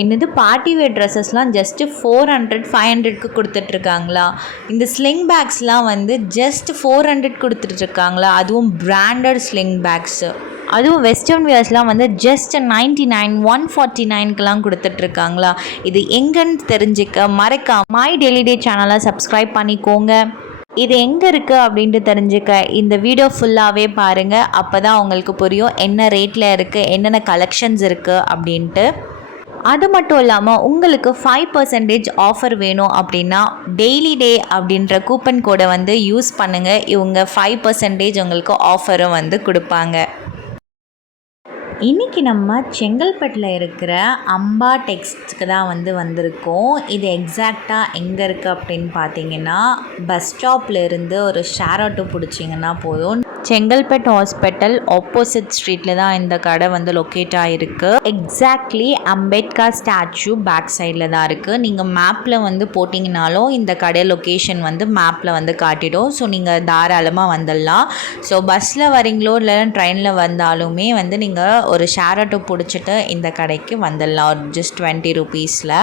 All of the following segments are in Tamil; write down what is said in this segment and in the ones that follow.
என்னது பார்ட்டி வேர் ட்ரெஸ்ஸஸ்லாம் ஜஸ்ட்டு 400 500க்கு கொடுத்துட்ருக்காங்களா? இந்த ஸ்லிங் பேக்ஸ்லாம் வந்து ஜஸ்ட் 400 கொடுத்துட்ருக்காங்களா? அதுவும் பிராண்டட் ஸ்லிங் பேக்ஸு, அதுவும் வெஸ்டர்ன் வியர்ஸ்லாம் வந்து ஜஸ்ட் 99 149க்கெலாம் கொடுத்துட்ருக்காங்களா? இது எங்கன்னு தெரிஞ்சுக்க மறக்காம மை டெய்லி டே சேனலை சப்ஸ்கிரைப் பண்ணிக்கோங்க. இது எங்கே இருக்குது அப்படின்ட்டு தெரிஞ்சுக்க இந்த வீடியோ ஃபுல்லாகவே பாருங்கள். அப்போ தான் உங்களுக்கு புரியும் என்ன ரேட்டில் இருக்குது, என்னென்ன கலெக்ஷன்ஸ் இருக்குது அப்படின்ட்டு. அது மட்டும் இல்லாமல் உங்களுக்கு 5% ஆஃபர் வேணும் அப்படின்னா டெய்லி டே அப்படின்ற கூப்பன் கோடை வந்து யூஸ் பண்ணுங்கள். இவங்க 5% உங்களுக்கு ஆஃபரும் வந்து கொடுப்பாங்க. இன்றைக்கி நம்ம செங்கல்பட்டில் இருக்கிற அம்பா டெக்ஸ்ட்க்கு தான் வந்திருக்கோம். இது எக்ஸாக்டாக எங்கே இருக்குது அப்படின்னு பார்த்தீங்கன்னா, பஸ் ஸ்டாப்பில் இருந்து ஒரு ஷேர் ஆட்டோ பிடிச்சிங்கன்னா போதும், செங்கல்பட்டு ஹாஸ்பிட்டல் ஆப்போசிட் ஸ்ட்ரீட்டில் தான் இந்த கடை வந்து லொக்கேட் ஆகிருக்கு. எக்ஸாக்ட்லி அம்பேத்கர் ஸ்டாச்சு பேக் சைடில் தான் இருக்குது. நீங்கள் மேப்பில் வந்து போட்டிங்கனாலும் இந்த கடை லொக்கேஷன் வந்து மேப்பில் வந்து காட்டிடும். ஸோ நீங்கள் தாராளமாக வந்துடலாம். ஸோ பஸ்ஸில் வரீங்களோ இல்லை ட்ரெயினில் வந்தாலுமே வந்து நீங்கள் ஒரு ஷேர் ஆட்டோ பிடிச்சிட்டு இந்த கடைக்கு வந்துடலாம் ஜஸ்ட் 20 ரூபீஸில்.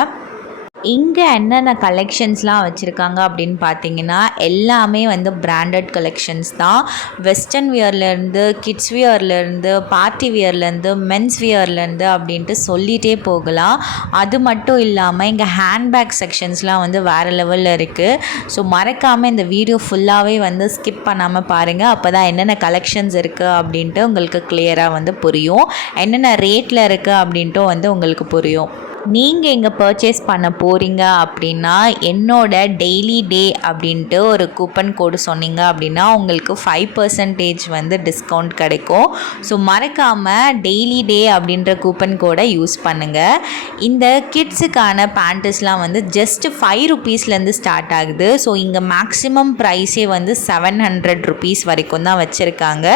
இங்கே என்னென்ன கலெக்ஷன்ஸ்லாம் வச்சுருக்காங்க அப்படின்னு பார்த்தீங்கன்னா எல்லாமே வந்து பிராண்டட் கலெக்ஷன்ஸ் தான். வெஸ்டர்ன் வியர்லேருந்து, கிட்ஸ் வியர்லேருந்து, பார்ட்டி வியர்லேருந்து, மென்ஸ் வியர்லேருந்து அப்படின்ட்டு சொல்லிகிட்டே போகலாம். அது மட்டும் இல்லாமல் இங்கே ஹேண்ட்பேக் செக்ஷன்ஸ்லாம் வந்து வேறு லெவலில் இருக்குது. ஸோ மறக்காமல் இந்த வீடியோ ஃபுல்லாகவே வந்து ஸ்கிப் பண்ணாமல் பாருங்கள். அப்போ தான் என்னென்ன கலெக்ஷன்ஸ் இருக்குது அப்படின்ட்டு உங்களுக்கு கிளியராக வந்து புரியும், என்னென்ன ரேட்டில் இருக்குது அப்படின்ட்டு வந்து உங்களுக்கு புரியும். நீங்கள் இங்கே பர்ச்சேஸ் பண்ண போகிறீங்க அப்படின்னா என்னோட டெய்லி டே அப்படின்ட்டு ஒரு கூப்பன் கோடு சொன்னீங்க அப்படின்னா உங்களுக்கு 5% வந்து டிஸ்கவுண்ட் கிடைக்கும். ஸோ மறக்காமல் டெய்லி டே அப்படின்ற கூப்பன் கோடை யூஸ் பண்ணுங்கள். இந்த கிட்ஸுக்கான பேண்ட்ஸ்லாம் வந்து ஜஸ்ட் 5 ரூபீஸ்லேருந்து ஸ்டார்ட் ஆகுது. ஸோ இங்கே மேக்ஸிமம் ப்ரைஸே வந்து 700 ரூபீஸ் வரைக்கும் தான் வச்சுருக்காங்க.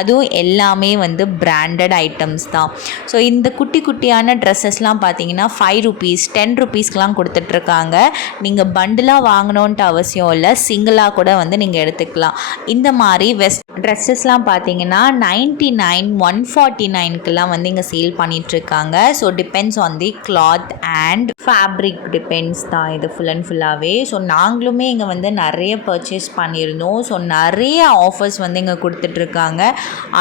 அதுவும் எல்லாமே வந்து பிராண்டட் ஐட்டம்ஸ் தான். ஸோ இந்த குட்டி குட்டியான ட்ரெஸ்ஸஸ்லாம் பார்த்தீங்கன்னா 5 ரூபீஸ் 10 ரூபீஸ்க்கெலாம் கொடுத்துட்ருக்காங்க. நீங்கள் பண்டிலாக வாங்கணுன்ட்டு அவசியம் இல்லை, சிங்கிளாக கூட வந்து நீங்கள் எடுத்துக்கலாம். இந்த மாதிரி ட்ரெஸ்ஸஸ்லாம் பார்த்தீங்கன்னா 99 149க்கெலாம் வந்து இங்கே சேல் பண்ணிகிட்ருக்காங்க. So depends on the cloth and fabric depends தான் இது ஃபுல் அண்ட் ஃபுல்லாகவே. ஸோ நாங்களுமே இங்கே வந்து நிறைய பர்ச்சேஸ் பண்ணியிருந்தோம். ஸோ நிறைய ஆஃபர்ஸ் வந்து இங்கே கொடுத்துட்ருக்காங்க.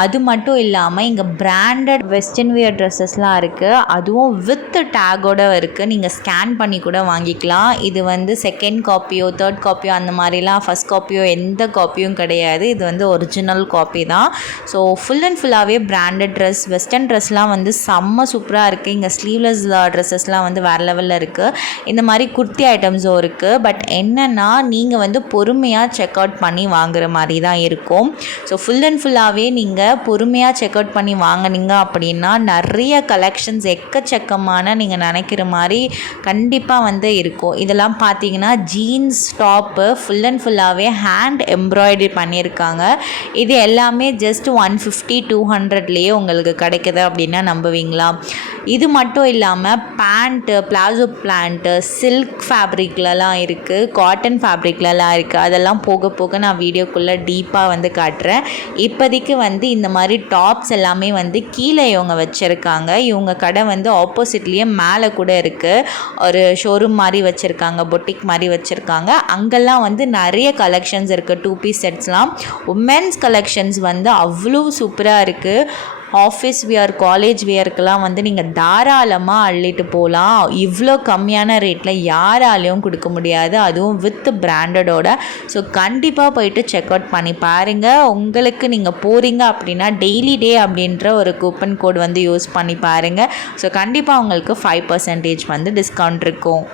அது மட்டும் இல்லாமல் இங்கே பிராண்டட் வெஸ்டர்ன் வியர் ட்ரெஸ்ஸஸ்லாம் இருக்குது, அதுவும் வித் டேக்கோட இருக்குது. நீங்கள் ஸ்கேன் பண்ணி கூட வாங்கிக்கலாம். இது வந்து செகண்ட் காப்பியோ தேர்ட் காப்பியோ அந்த மாதிரிலாம் ஃபஸ்ட் காப்பியோ எந்த காப்பியும் கிடையாது. இது வந்து ஒரிஜினல் காப்பி தான். ஸோ ஃபுல் அண்ட் ஃபுல்லாகவே பிராண்டட் ட்ரெஸ், வெஸ்டர்ன் ட்ரெஸ்லாம் வந்து செம்ம சூப்பராக இருக்குது. இங்கே ஸ்லீவ்லெஸ் ட்ரெஸ்ஸஸ்லாம் வந்து வேறு லெவலில் இருக்குது. இந்த மாதிரி குர்த்தி ஐட்டம்ஸும் இருக்குது. பட் என்னென்னா நீங்கள் வந்து பொறுமையாக செக் அவுட் பண்ணி வாங்குற மாதிரி தான் இருக்கும். ஸோ ஃபுல் அண்ட் ஃபுல்லாகவே நீங்கள் பொறுமையாக செக் அவுட் பண்ணி வாங்கினீங்க அப்படின்னா நிறைய கலெக்ஷன்ஸ் எக்கச்சக்கமான நீங்கள் நினைக்கிற மாதிரி கண்டிப்பாக வந்து இருக்கும். இதெல்லாம் பார்த்தீங்கன்னா ஜீன்ஸ் டாப்பு ஃபுல் அண்ட் ஃபுல்லாகவே ஹேண்ட் எம்ப்ராய்டரி பண்ணியிருக்காங்க. இது எல்லாமே ஜஸ்ட் 150 200லேயே உங்களுக்கு கிடைக்குது அப்படின்னா நம்புவீங்களா? இது மட்டும் இல்லாமல் பேண்ட்டு, பிளாசோ பேண்ட்டு சில்க் ஃபேப்ரிக்லலாம் இருக்குது, காட்டன் ஃபேப்ரிக்லலாம் இருக்குது. அதெல்லாம் போக போக நான் வீடியோக்குள்ளே டீப்பாக வந்து காட்டுறேன். இப்போதைக்கு வந்து இந்த மாதிரி டாப்ஸ் எல்லாமே வந்து கீழே இவங்க வச்சுருக்காங்க. இவங்க கடை வந்து ஆப்போசிட்லேயே மேலே கூட இருக்குது, ஒரு ஷோரூம் மாதிரி வச்சுருக்காங்க, பொட்டிக் மாதிரி வச்சுருக்காங்க. அங்கெல்லாம் வந்து நிறைய கலெக்ஷன்ஸ் இருக்குது. 2 பீஸ் செட்ஸ்லாம், உமென்ஸ் கலெக்ஷன்ஸ் வந்து அவ்வளோ சூப்பராக இருக்குது. ஆஃபீஸ் வியர், காலேஜ் வியருக்கெல்லாம் வந்து நீங்கள் தாராளமாக அள்ளிட்டு போகலாம். இவ்வளோ கம்மியான ரேட்டில் யாராலையும் கொடுக்க முடியாது, அதுவும் வித் பிராண்டடோட. ஸோ கண்டிப்பாக போயிட்டு செக் அவுட் பண்ணி பாருங்கள். உங்களுக்கு நீங்கள் போகிறீங்க அப்படின்னா டெய்லி டே அப்படின்ற ஒரு கூப்பன் கோட் வந்து யூஸ் பண்ணி பாருங்கள். ஸோ கண்டிப்பாக உங்களுக்கு 5% வந்து டிஸ்கவுண்ட் இருக்கும்.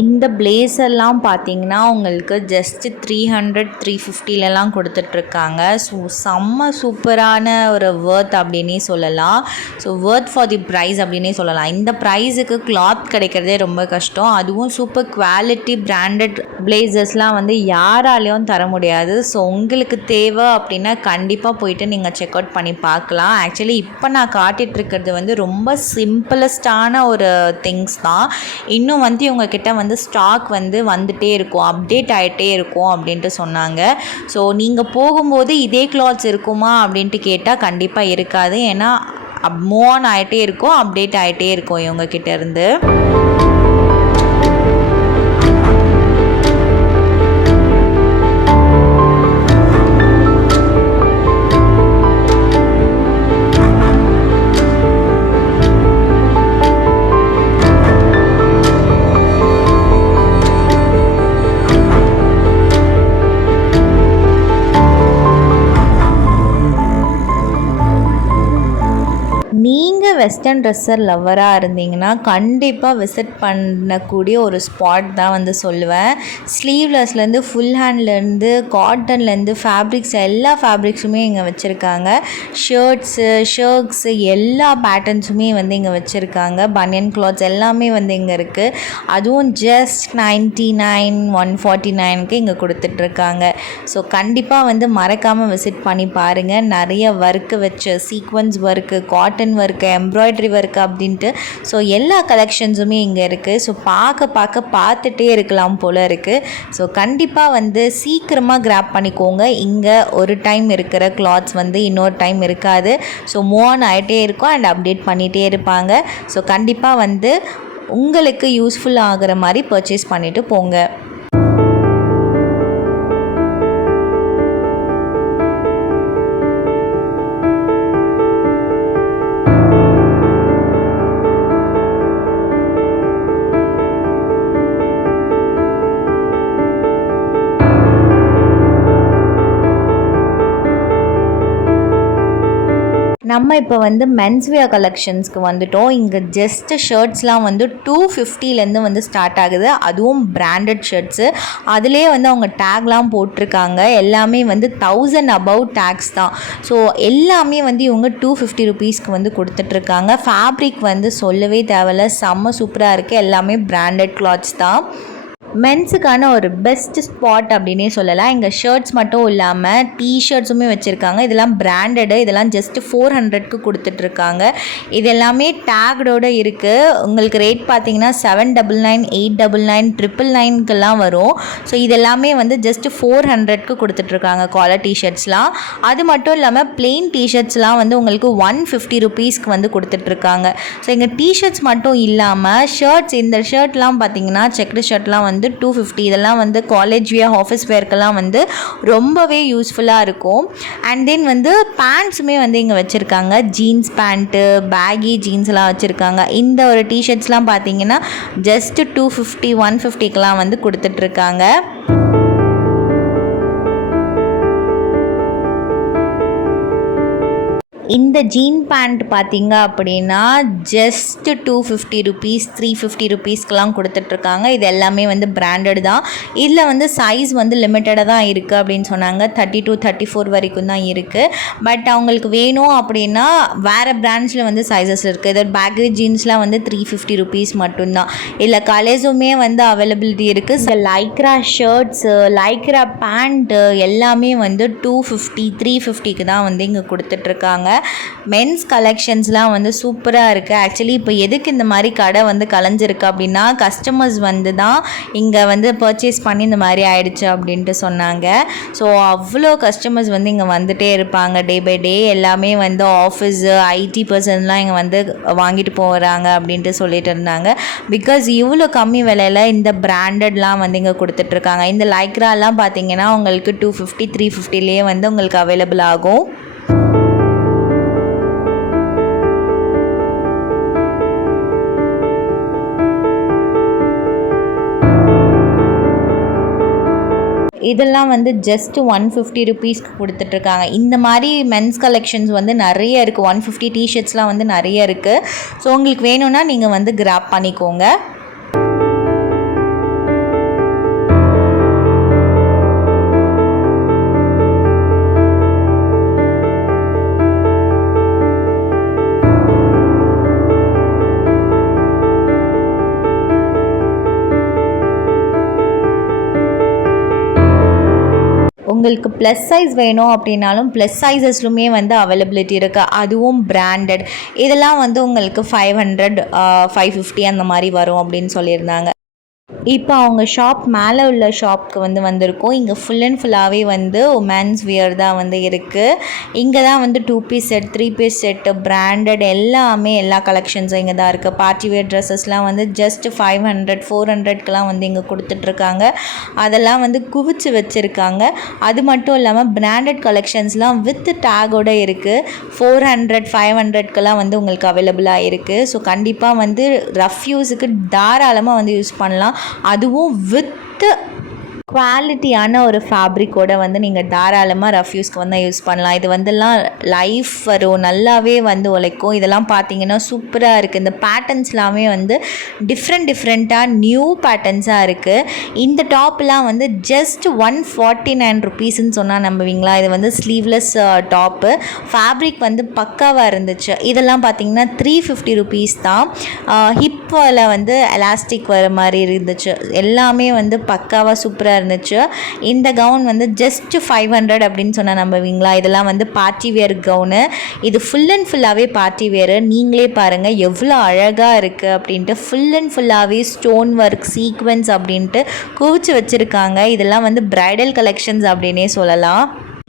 இந்த பிளேசர்லாம் பார்த்தீங்கன்னா உங்களுக்கு ஜஸ்ட்டு 300-350லலாம் கொடுத்துட்ருக்காங்க. ஸோ செம்ம சூப்பரான ஒரு வர்த் அப்படின்னே சொல்லலாம். So worth for the price அப்படின்னே சொல்லலாம். இந்த ப்ரைஸுக்கு கிளாத் கிடைக்கிறதே ரொம்ப கஷ்டம். அதுவும் சூப்பர் குவாலிட்டி பிராண்டட் பிளேசர்ஸ்லாம் வந்து யாராலையும் தர முடியாது. ஸோ உங்களுக்கு தேவை அப்படின்னா கண்டிப்பாக போயிட்டு நீங்கள் செக் அவுட் பண்ணி பார்க்கலாம். ஆக்சுவலி இப்போ நான் காட்டிகிட்ருக்கிறது வந்து ரொம்ப சிம்பிளஸ்டான ஒரு திங்ஸ் தான். இன்னும் வந்து இவங்கக்கிட்ட வந்து ஸ்டாக் வந்து வந்துகிட்டே இருக்கும், அப்டேட் ஆகிட்டே இருக்கும் அப்படின்ட்டு சொன்னாங்க. ஸோ நீங்கள் போகும்போது இதே கிளாத்ஸ் இருக்குமா அப்படின்ட்டு கேட்டால் கண்டிப்பாக இருக்காது. ஏன்னா மூவ் ஆன் ஆகிட்டே இருக்கும், அப்டேட் ஆகிட்டே இருக்கும் இவங்கக்கிட்ட இருந்து. நீங்கள் வெஸ்டர்ன் ட்ரெஸ்ஸர் லவ்வராக இருந்தீங்கன்னா கண்டிப்பாக விசிட் பண்ணக்கூடிய ஒரு ஸ்பாட் தான் வந்து சொல்லுவேன். ஸ்லீவ்லெஸ்லேருந்து ஃபுல் ஹேண்ட்லேருந்து காட்டன்லேருந்து ஃபேப்ரிக்ஸ் எல்லா ஃபேப்ரிக்ஸுமே இங்கே வச்சுருக்காங்க. ஷர்ட்ஸு எல்லா பேட்டர்ன்ஸுமே வந்து இங்கே வச்சுருக்காங்க. பனியன் கிளாத்ஸ் எல்லாமே வந்து இங்கே இருக்குது. அதுவும் ஜஸ்ட் 99 149க்கு இங்கே கொடுத்துட்ருக்காங்க. ஸோ கண்டிப்பாக வந்து மறக்காமல் விசிட் பண்ணி பாருங்கள். நிறைய ஒர்க்கு வச்சு sequence work, cotton work, embroidery work அப்படின்ட்டு ஸோ எல்லா கலெக்ஷன்ஸுமே இங்கே இருக்குது. ஸோ பார்த்துட்டே இருக்கலாம் போல் இருக்குது. ஸோ கண்டிப்பாக வந்து சீக்கிரமாக கிராப் பண்ணிக்கோங்க. இங்கே ஒரு டைம் இருக்கிற கிளாத்ஸ் வந்து இன்னொரு டைம் இருக்காது. ஸோ மூவ் ஆன் ஆகிட்டே இருக்கும் அண்ட் அப்டேட் பண்ணிகிட்டே இருப்பாங்க. ஸோ கண்டிப்பாக வந்து உங்களுக்கு யூஸ்ஃபுல் ஆகிற மாதிரி பர்ச்சேஸ் பண்ணிவிட்டு போங்க. நம்ம இப்போ வந்து மென்ஸ்வேர் கலெக்ஷன்ஸ்க்கு வந்துட்டோம். இங்கே ஜஸ்ட்டு ஷர்ட்ஸ்லாம் வந்து 250லேருந்து வந்து ஸ்டார்ட் ஆகுது. அதுவும் பிராண்டட் ஷர்ட்ஸு. அதிலே வந்து அவங்க டேக்லாம் போட்டிருக்காங்க. எல்லாமே வந்து 1000 அபவ் டேக்ஸ் தான். ஸோ எல்லாமே வந்து இவங்க 250 ருபீஸ்க்கு வந்து கொடுத்துட்ருக்காங்க. ஃபேப்ரிக் வந்து சொல்லவே தேவையில்ல, செம்ம சூப்பராக இருக்குது. எல்லாமே பிராண்டட் கிளாத்ஸ் தான். மென்ஸுக்கான ஒரு பெஸ்ட் ஸ்பாட் அப்படின்னே சொல்லலாம். இங்கே ஷர்ட்ஸ் மட்டும் இல்லாமல் டிஷர்ட்ஸுமே வச்சுருக்காங்க. இதெல்லாம் பிராண்டடு. இதெல்லாம் ஜஸ்ட்டு 400க்கு கொடுத்துட்ருக்காங்க. இது எல்லாமே டேக்டோடு இருக்குது. உங்களுக்கு ரேட் பார்த்தீங்கன்னா 799 899 999க்கெல்லாம் வரும். ஸோ இதெல்லாமே வந்து ஜஸ்ட்டு 400க்கு கொடுத்துட்ருக்காங்க காலர் டிஷர்ட்ஸ்லாம். அது மட்டும் இல்லாமல் பிளெயின் டிஷர்ட்ஸ்லாம் வந்து உங்களுக்கு 150 ருபீஸ்க்கு வந்து கொடுத்துட்ருக்காங்க. ஸோ இங்கே டிஷர்ட்ஸ் மட்டும் இல்லாமல் ஷர்ட்ஸ், இந்த ஷர்ட்லாம் பார்த்தீங்கன்னா செக்டு ஷர்ட்லாம் வந்து 250. இதெல்லாம் வந்து காலேஜ் வியர், ஆஃபீஸ் வேர்க்கெல்லாம் வந்து ரொம்பவே யூஸ்ஃபுல்லாக இருக்கும். அண்ட் தென் வந்து பேண்ட்ஸுமே வந்து இங்கே வச்சுருக்காங்க. ஜீன்ஸ் பேண்ட்டு, பேகி ஜீன்ஸ்லாம் வச்சுருக்காங்க. இந்த ஒரு டிஷர்ட்ஸ்லாம் பார்த்தீங்கன்னா ஜஸ்ட்டு 250 150க்கெலாம் வந்து கொடுத்துட்ருக்காங்க. இந்த ஜீன் பேண்ட் பார்த்திங்க அப்படின்னா ஜஸ்ட்டு 250 ருபீஸ் 350 ருபீஸ்க்கெலாம் கொடுத்துட்ருக்காங்க. இது எல்லாமே வந்து பிராண்டட் தான். இதில் வந்து சைஸ் வந்து லிமிட்டடாக தான் இருக்குது அப்படின்னு சொன்னாங்க. 32 34 வரைக்கும் தான் இருக்குது. பட் அவங்களுக்கு வேணும் அப்படின்னா வேறு பிராண்ட்ஸில் வந்து சைஸஸ் இருக்குது. இதோட பேக்கரி ஜீன்ஸ்லாம் வந்து 350 ருபீஸ் மட்டும்தான். இல்லை கலர்ஸுமே வந்து அவைலபிலிட்டி இருக்குது. இந்த லைக்ரா ஷர்ட்ஸு, லைக்ரா பேண்ட்டு எல்லாமே வந்து 250 350க்கு தான் வந்து இங்கே கொடுத்துட்ருக்காங்க. மென்ஸ் கலெக்ஷன்ஸ்லாம் வந்து சூப்பராக இருக்குது. ஆக்சுவலி இப்போ எதுக்கு இந்த மாதிரி கடை வந்து கலைஞ்சிருக்கு அப்படின்னா கஸ்டமர்ஸ் வந்து தான் இங்கே வந்து பர்ச்சேஸ் பண்ணி இந்த மாதிரி ஆயிடுச்சு அப்படின்ட்டு சொன்னாங்க. ஸோ அவ்வளோ கஸ்டமர்ஸ் வந்து இங்கே வந்துகிட்டே இருப்பாங்க டே பை டே. எல்லாமே வந்து ஆஃபீஸு, ஐடி பர்சன்லாம் இங்கே வந்து வாங்கிட்டு போகிறாங்க அப்படின்ட்டு சொல்லிட்டு இருந்தாங்க. பிகாஸ் இவ்வளோ கம்மி விலையில் இந்த பிராண்டட்லாம் வந்து இங்கே கொடுத்துட்ருக்காங்க. இந்த லைக்ராலாம் பார்த்தீங்கன்னா உங்களுக்கு 250 350லேயே வந்து உங்களுக்கு அவைலபிள் ஆகும். இதெல்லாம் வந்து ஜஸ்ட்டு 150 ருபீஸ்க்கு கொடுத்துட்ருக்காங்க. இந்த மாதிரி மென்ஸ் கலெக்ஷன்ஸ் வந்து நிறைய இருக்குது. 150 டிஷர்ட்ஸ்லாம் வந்து நிறைய இருக்குது. ஸோ உங்களுக்கு வேணும்னா நீங்கள் வந்து கிராப் பண்ணிக்கோங்க. உங்களுக்கு ப்ளஸ் சைஸ் வேணும் அப்படின்னாலும் ப்ளஸ் சைஸஸ்லுமே வந்து அவைலபிலிட்டி இருக்குது, அதுவும் பிராண்டட். இதெல்லாம் வந்து உங்களுக்கு 500 550 அந்த மாதிரி வரும் அப்படின்னு சொல்லியிருந்தாங்க. இப்போ அவங்க ஷாப் மேலே உள்ள ஷாப்க்கு வந்து வந்திருக்கோம். இங்கே ஃபுல் அண்ட் ஃபுல்லாகவே வந்து உமன்ஸ் வியர் தான் வந்து இருக்குது. இங்கே தான் வந்து 2 piece set, 3 piece set, branded எல்லாமே எல்லா கலெக்ஷன்ஸும் இங்கே தான் இருக்குது. பார்ட்டி வேர் ட்ரெஸ்ஸஸ்லாம் வந்து ஜஸ்ட் 500 400க்கெலாம் வந்து இங்கே கொடுத்துட்ருக்காங்க. அதெல்லாம் வந்து குவிச்சு வச்சுருக்காங்க. அது மட்டும் இல்லாமல் பிராண்டட் கலெக்ஷன்ஸ்லாம் வித் டேகோடு இருக்குது. 400 500க்கெலாம் வந்து உங்களுக்கு அவைலபிளாக இருக்குது. ஸோ கண்டிப்பாக வந்து ரஃப் யூஸுக்கு தாராளமாக வந்து யூஸ் பண்ணலாம். அதுவும் வித்து குவாலிட்டியான ஒரு ஃபேப்ரிக்கோடு வந்து நீங்கள் தாராளமாக ரஃப் யூஸ்க்கு வந்து யூஸ் பண்ணலாம். இது வந்துலாம் லைஃப் வரும், நல்லாவே வந்து உழைக்கும். இதெல்லாம் பார்த்தீங்கன்னா சூப்பராக இருக்குது. இந்த பேட்டர்ன்ஸ்லாமே வந்து டிஃப்ரெண்ட்டாக நியூ பேட்டர்ன்ஸாக இருக்குது. இந்த டாப்லாம் வந்து ஜஸ்ட் 149 ருபீஸ்ன்னு சொன்னால் நம்புவீங்களா? இது வந்து ஸ்லீவ்லெஸ் டாப்பு. ஃபேப்ரிக் வந்து பக்காவாக இருந்துச்சு. இதெல்லாம் பார்த்தீங்கன்னா 350 ருபீஸ் தான். ஹிப்பில் வந்து எலாஸ்டிக் வர மாதிரி இருந்துச்சு. எல்லாமே வந்து பக்காவாக சூப்பராக இருந்துச்சு. இந்த கவுன் வந்து ஜஸ்ட் 500 அப்படின்னு சொன்னால் நம்புவீங்களா? இதெல்லாம் வந்து பார்ட்டி வேர் கவுனு. இது ஃபுல் அண்ட் ஃபுல்லாகவே பார்ட்டி வேரு. நீங்களே பாருங்கள் எவ்வளோ அழகாக இருக்குது அப்படின்ட்டு. ஃபுல் அண்ட் ஃபுல்லாகவே ஸ்டோன் ஒர்க் சீக்வென்ஸ் அப்படின்ட்டு குவிச்சு வச்சுருக்காங்க. இதெல்லாம் வந்து பிரைடல் கலெக்ஷன்ஸ் அப்படின்னே சொல்லலாம்.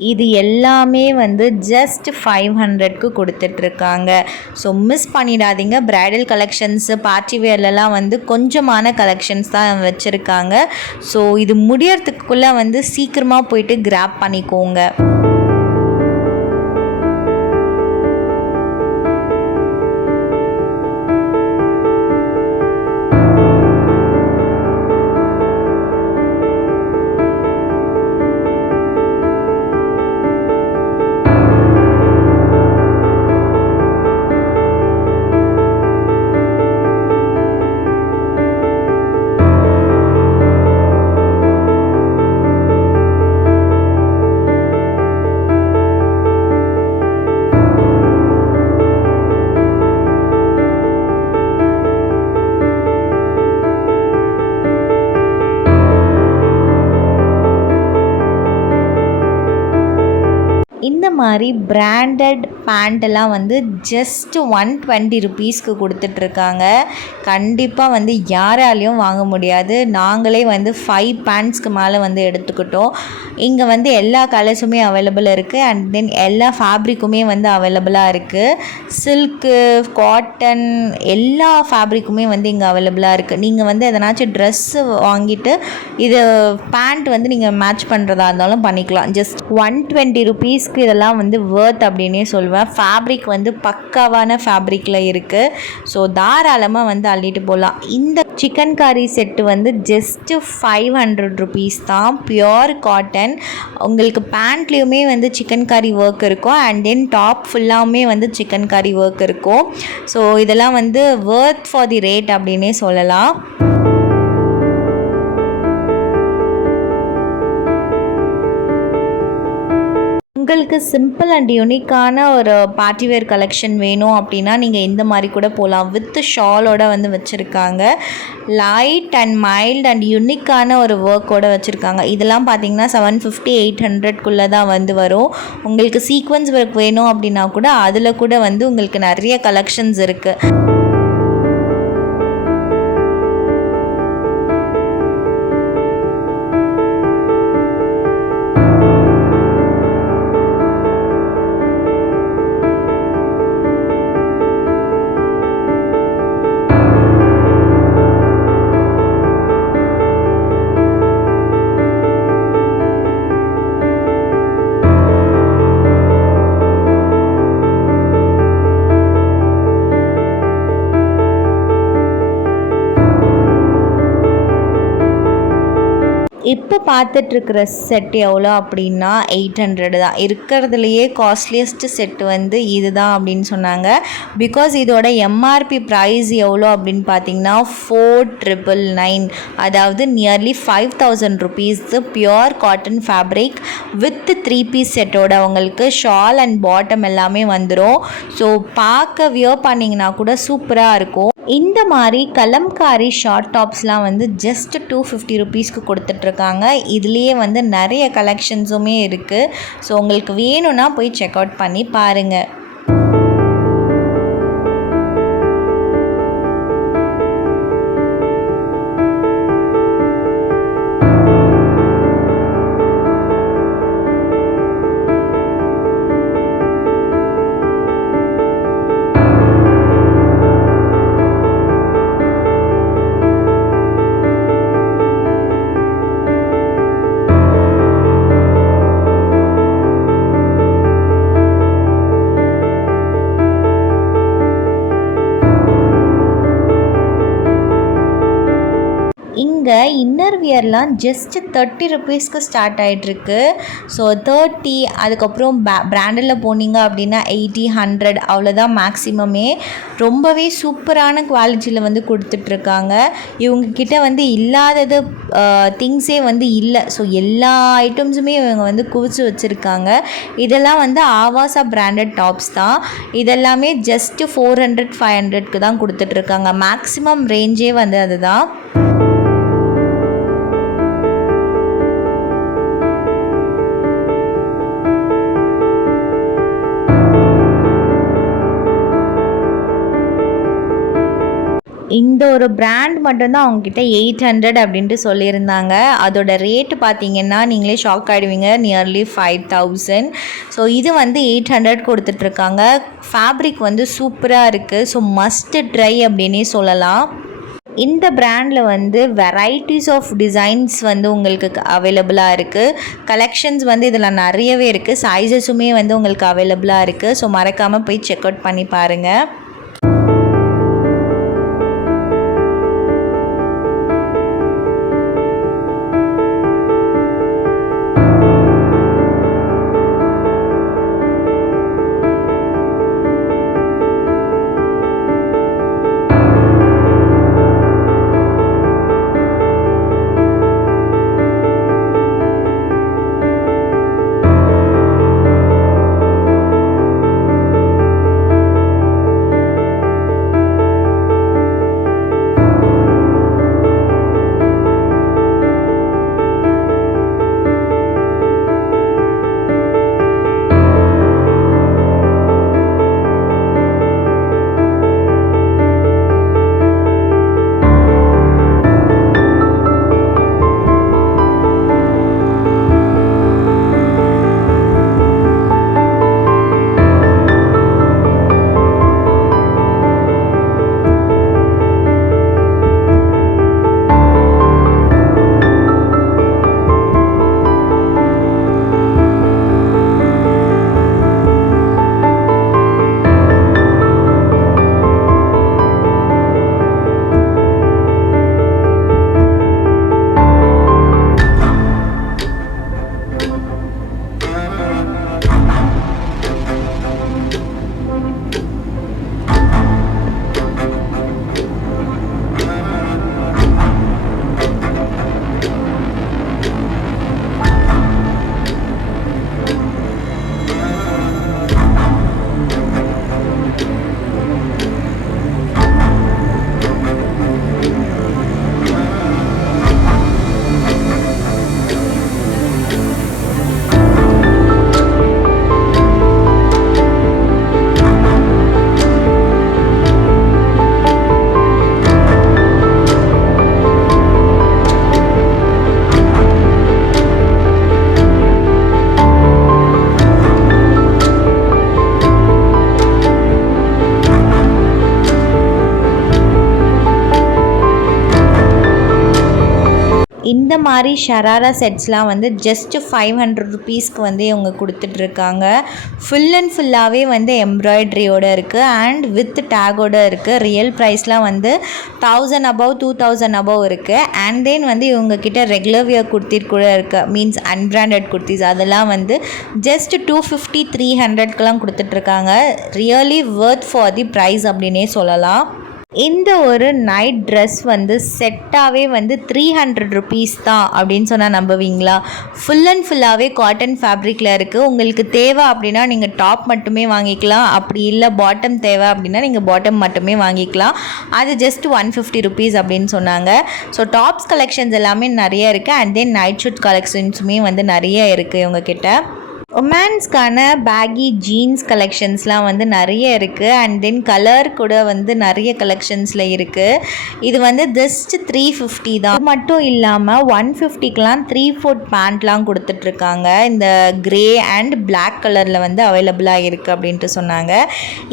இது எல்லாமே வந்து ஜஸ்ட் 500க்கு கொடுத்துட்ருக்காங்க. ஸோ மிஸ் பண்ணிடாதீங்க. பிரைடல் கலெக்ஷன்ஸு பார்ட்டி வேர்லலாம் வந்து கொஞ்சமான கலெக்ஷன்ஸ் தான் வச்சுருக்காங்க. ஸோ இது முடியறதுக்குள்ளே வந்து சீக்கிரமாக போயிட்டு கிராப் பண்ணிக்கோங்க. இந்த மாதிரி பிராண்டட் பேண்ட்டெல்லாம் வந்து ஜஸ்ட் 120 ருபீஸ்க்கு கொடுத்துட்ருக்காங்க. கண்டிப்பாக வந்து யாராலையும் வாங்க முடியாது. நாங்களே வந்து 5 பேண்ட்ஸ்க்கு மேலே வந்து எடுத்துக்கிட்டோம். இங்கே வந்து எல்லா கலர்ஸுமே அவைலபிள் இருக்குது. அண்ட் தென் எல்லா ஃபேப்ரிக்குமே வந்து அவைலபிளாக இருக்குது. சில்க்கு, காட்டன் எல்லா ஃபேப்ரிக்குமே வந்து இங்கே அவைலபிளாக இருக்குது. நீங்கள் வந்து எதனாச்சும் ட்ரெஸ்ஸு வாங்கிட்டு இது பேண்ட் வந்து நீங்கள் மேட்ச் பண்ணுறதா இருந்தாலும் பண்ணிக்கலாம். ஜஸ்ட் 120 ருபீஸ்க்கு இதெல்லாம் வந்து வர்த் அப்படின்னே சொல்லுவேன். ஃபேப்ரிக் வந்து பக்காவான ஃபேப்ரிக்கில் இருக்குது. ஸோ தாராளமாக வந்து அள்ளிட்டு போகலாம். இந்த சிக்கன் கறி செட்டு வந்து ஜஸ்ட்டு 500 ருபீஸ் தான். Pure cotton. உங்களுக்கு பேண்ட்லேயுமே வந்து சிக்கன் கறி ஒர்க் இருக்கும். அண்ட் தென் டாப் ஃபுல்லாமே வந்து சிக்கன் கறி ஒர்க் இருக்கும். ஸோ இதெல்லாம் வந்து வர்த் ஃபார் தி ரேட் அப்படின்னே சொல்லலாம். உங்களுக்கு சிம்பிள் அண்ட் யூனிக்கான ஒரு பார்ட்டி வேர் கலெக்ஷன் வேணும் அப்படின்னா நீங்கள் இந்த மாதிரி கூட போகலாம். வித் ஷாலோட வந்து வச்சுருக்காங்க. லைட் அண்ட் மைல்டு அண்ட் யூனிக்கான ஒரு ஒர்க்கோடு வச்சுருக்காங்க. இதெல்லாம் பார்த்தீங்கன்னா 750 800க்குள்ளே தான் வந்து வரும். உங்களுக்கு சீக்வன்ஸ் ஒர்க் வேணும் அப்படின்னா கூட அதில் கூட வந்து உங்களுக்கு நிறைய கலெக்ஷன்ஸ் இருக்குது. இப்போ பார்த்துட்ருக்கிற செட் எவ்வளோ அப்படின்னா 800 தான். இருக்கிறதுலையே காஸ்ட்லியஸ்ட் செட்டு வந்து இது தான் அப்படின்னு சொன்னாங்க. பிகாஸ் இதோட எம்ஆர்பி ப்ரைஸ் எவ்வளோ அப்படின்னு பார்த்தீங்கன்னா 4999, அதாவது nearly 5000 rupees. Pure cotton fabric with 3 piece செட்டோட உங்களுக்கு ஷால் அண்ட் பாட்டம் எல்லாமே வந்துடும். ஸோ பார்க்க வியர் பண்ணிங்கன்னா கூட சூப்பராக இருக்கும். இந்த மாதிரி கலம்காரி ஷார்ட் டாப்ஸ்லாம் வந்து ஜஸ்ட் 250 ருபீஸ்க்கு கொடுத்துட்ருக்காங்க. இதுலேயே வந்து நிறைய கலெக்ஷன்ஸுமே இருக்குது. ஸோ உங்களுக்கு வேணும்னா போய் செக் அவுட் பண்ணி பாருங்கள். இங்கே இன்னர் வியர்லாம் ஜஸ்ட் 30 ருபீஸ்க்கு ஸ்டார்ட் ஆகிட்ருக்கு. ஸோ 30, அதுக்கப்புறம் பிராண்டில் போனீங்க அப்படின்னா 80, 100 அவ்வளோதான் மேக்ஸிமமே. ரொம்பவே சூப்பரான குவாலிட்டியில் வந்து கொடுத்துட்ருக்காங்க. இவங்கக்கிட்ட வந்து இல்லாதது திங்ஸே வந்து இல்லை. ஸோ எல்லா ஐட்டம்ஸுமே இவங்க வந்து குவிச்சு வச்சுருக்காங்க. இதெல்லாம் வந்து ஆவாசா பிராண்டட் டாப்ஸ் தான். இதெல்லாமே ஜஸ்ட்டு 400, 500க்கு தான் கொடுத்துட்ருக்காங்க. மேக்ஸிமம் ரேஞ்சே வந்து அதுதான். இந்த ஒரு பிராண்ட் மட்டும்தான் அவங்கக்கிட்ட 800 அப்படின்ட்டு சொல்லியிருந்தாங்க. அதோட ரேட்டு பார்த்திங்கன்னா நீங்களே ஷாக் ஆகிடுவீங்க, நியர்லி 5000. ஸோ இது வந்து 800 கொடுத்துட்ருக்காங்க. ஃபேப்ரிக் வந்து சூப்பராக இருக்குது. ஸோ மஸ்ட் ட்ரை அப்படின்னே சொல்லலாம். இந்த பிராண்டில் வந்து வெரைட்டிஸ் ஆஃப் டிசைன்ஸ் வந்து உங்களுக்கு அவைலபிளாக இருக்குது. கலெக்ஷன்ஸ் வந்து இதில் நிறையவே இருக்குது. சைஸஸுமே வந்து உங்களுக்கு அவைலபிளாக இருக்குது. ஸோ மறக்காமல் போய் செக் அவுட் பண்ணி பாருங்கள். இந்த மாதிரி ஷராரா செட்ஸ்லாம் வந்து ஜஸ்ட் 500 ருபீஸ்க்கு வந்து இவங்க கொடுத்துட்ருக்காங்க. ஃபுல் அண்ட் ஃபுல்லாகவே வந்து எம்ப்ராய்ட்ரியோடு இருக்குது அண்ட் வித் டேகோடு இருக்குது. ரியல் ப்ரைஸ்லாம் வந்து 1000 above 2000 above இருக்குது. அண்ட் தென் வந்து இவங்கக்கிட்ட ரெகுலர் வியர் குர்த்திஸ் கூட இருக்குது, மீன்ஸ் அன்பிராண்டட் குர்த்திஸ். அதெல்லாம் வந்து ஜஸ்ட் 250, 300க்கெலாம் கொடுத்துட்ருக்காங்க. Really worth for the price அப்படின்னே சொல்லலாம். இந்த ஒரு நைட் ட்ரெஸ் வந்து செட்டாகவே வந்து 300 ருபீஸ் தான் அப்படின்னு சொன்னால் நம்புவீங்களா? ஃபுல் அண்ட் ஃபுல்லாகவே காட்டன் ஃபேப்ரிக்கில் இருக்குது. உங்களுக்கு தேவை அப்படின்னா நீங்கள் டாப் மட்டுமே வாங்கிக்கலாம். அப்படி இல்லை பாட்டம் தேவை அப்படின்னா நீங்கள் பாட்டம் மட்டுமே வாங்கிக்கலாம். அது ஜஸ்ட் 150 ருபீஸ் அப்படின்னு சொன்னாங்க. ஸோ டாப்ஸ் கலெக்ஷன்ஸ் எல்லாமே நிறைய இருக்குது. அண்ட் தென் நைட் ஷூட் கலெக்ஷன்ஸுமே வந்து நிறைய இருக்குது இவங்கக்கிட்ட. உமன்ஸ்க்கான பேகி ஜீன்ஸ் கலெக்ஷன்ஸ்லாம் வந்து நிறைய இருக்குது. அண்ட் தென் கலர் கூட வந்து நிறைய கலெக்ஷன்ஸில் இருக்குது. இது வந்து ஜஸ்ட் 350 தான். அது மட்டும் இல்லாமல் 150க்கெலாம் 3/4 பேண்ட்லாம் கொடுத்துட்ருக்காங்க. இந்த கிரே அண்ட் பிளாக் கலரில் வந்து அவைலபிளாக இருக்குது அப்படின்ட்டு சொன்னாங்க.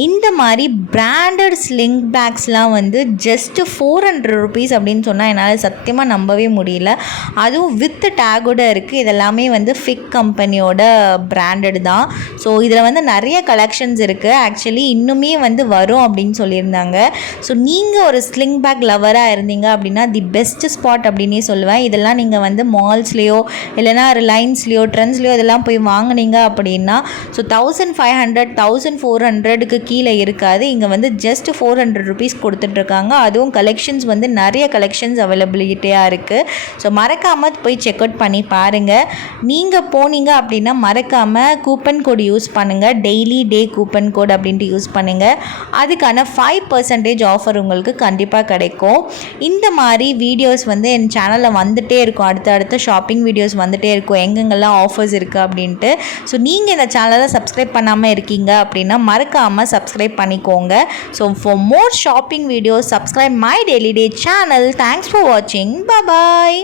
இந்த மாதிரி பிராண்டட் ஸ்லிங் பேக்ஸ்லாம் வந்து ஜஸ்ட்டு 400 ருபீஸ் அப்படின்னு சொன்னால் என்னால் சத்தியமாக நம்பவே முடியல. அதுவும் வித் டேகோட இருக்குது. இதெல்லாமே வந்து ஃபிக் கம்பெனியோட பிராண்டட் தான். ஸோ இதில் வந்து நிறைய கலெக்ஷன்ஸ் இருக்குது. ஆக்சுவலி இன்னுமே வந்து வரும் அப்படின்னு சொல்லியிருந்தாங்க. ஸோ நீங்கள் ஒரு ஸ்லிங் பேக் லவராக இருந்தீங்க அப்படின்னா தி பெஸ்ட் ஸ்பாட் அப்படின்னே சொல்லுவேன். இதெல்லாம் நீங்கள் வந்து மால்ஸ்லேயோ இல்லைனா ரிலையன்ஸ்லேயோ ட்ரெண்ட்ஸ்லேயோ இதெல்லாம் போய் வாங்கினீங்க அப்படின்னா ஸோ 1500 1400க்கு கீழே இருக்காது. இங்கே வந்து ஜஸ்ட் 400 ருபீஸ் கொடுத்துட்ருக்காங்க. அதுவும் கலெக்ஷன்ஸ் வந்து நிறைய கலெக்ஷன்ஸ் அவைலபிலிட்டியாக இருக்குது. ஸோ மறக்காமல் போய் செக் அவுட் பண்ணி பாருங்கள். நீங்கள் போனீங்க அப்படின்னா மறக்காமல் கூப்பன் கோட் யூஸ் பண்ணுங்கள். டெய்லி டே கூப்பன் கோட் அப்படின்ட்டு யூஸ் பண்ணுங்கள். அதுக்கான 5% ஆஃபர் உங்களுக்கு கண்டிப்பாக கிடைக்கும். இந்த மாதிரி வீடியோஸ் வந்து என் சேனலில் வந்துகிட்டே இருக்கும். அடுத்த ஷாப்பிங் வீடியோஸ் வந்துகிட்டே இருக்கும், எங்கெங்கெல்லாம் ஆஃபர்ஸ் இருக்குது அப்படின்ட்டு. ஸோ நீங்கள் இந்த சேனலை சப்ஸ்கிரைப் பண்ணாமல் இருக்கீங்க அப்படின்னா மறக்காமல் சப்ஸ்கிரைப் பண்ணிக்கோங்க. So for more shopping videos subscribe my daily day channel. Thanks for வாட்சிங். பாய்.